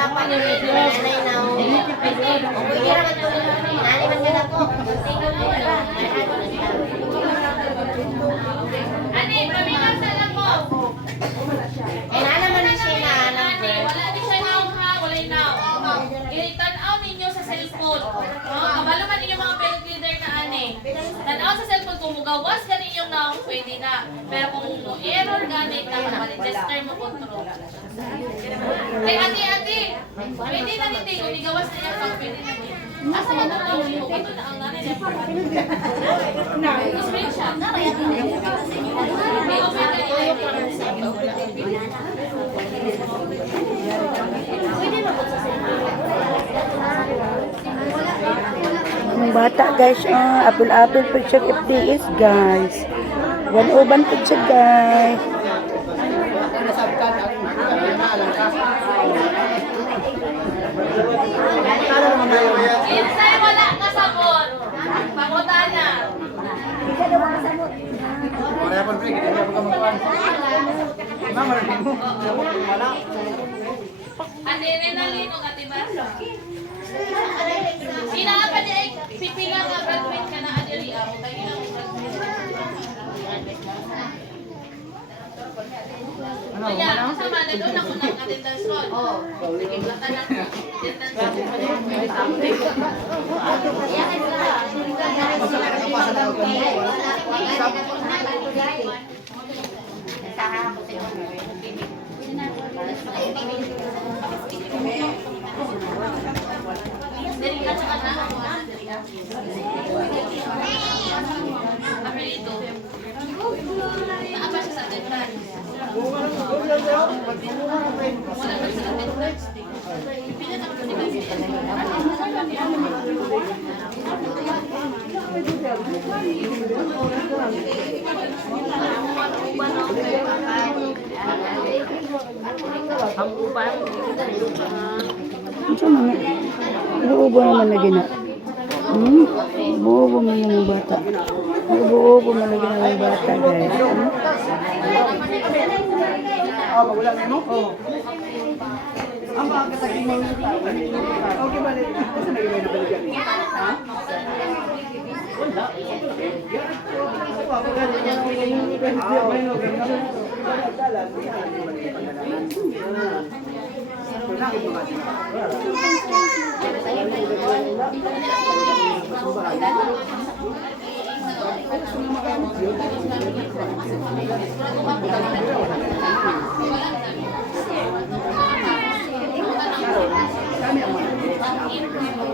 papa ni nanay na. Pwede naman po. Nani man ka na po. Ani, pamingan sa lang mo. Eh, nana man ni siya na anak. Wala di siya nga ha, wala inaw. Tanaw ninyo sa cellphone. Kabalo man ninyo mga pen reader na ani. Tanaw sa cellphone kung mugawas ka ninyong naong pwede na. Pero kung error ganit na mag-register mo control. Ay ate, pwede na hindi. Kung igawas na niya pag pwede na niya. Asa man ang tawin mo? Ito na ang nanay niya. Screenshot. May open ka niya. Ang bata guys, apple picture FDS guys. 101 picture guys. Insay wala ka sabon. Pangutana. Ate Renalino ka diba? Inaapa niya ay pipila nga graduate ka na adiri ako. Tayo ilang graduate. Kaya, kasama na doon ako ng attendance roll. Oo. Sige, platan ako. Attendance Dali ka sa kana. Apelito. Naapa siya sa attendance. Wala ba sa attendance? Pilit ako ni kasi. Ang upan. Ito mga, iuubo naman lagi na. Iuubo man yung bata. Iuubo man lagi na yung bata guys. Wala na mo? Oo. Ang mga kasagin mo. Okay ba? Kasi nag-iway na balikan. Ha? Wala. Kami ang mga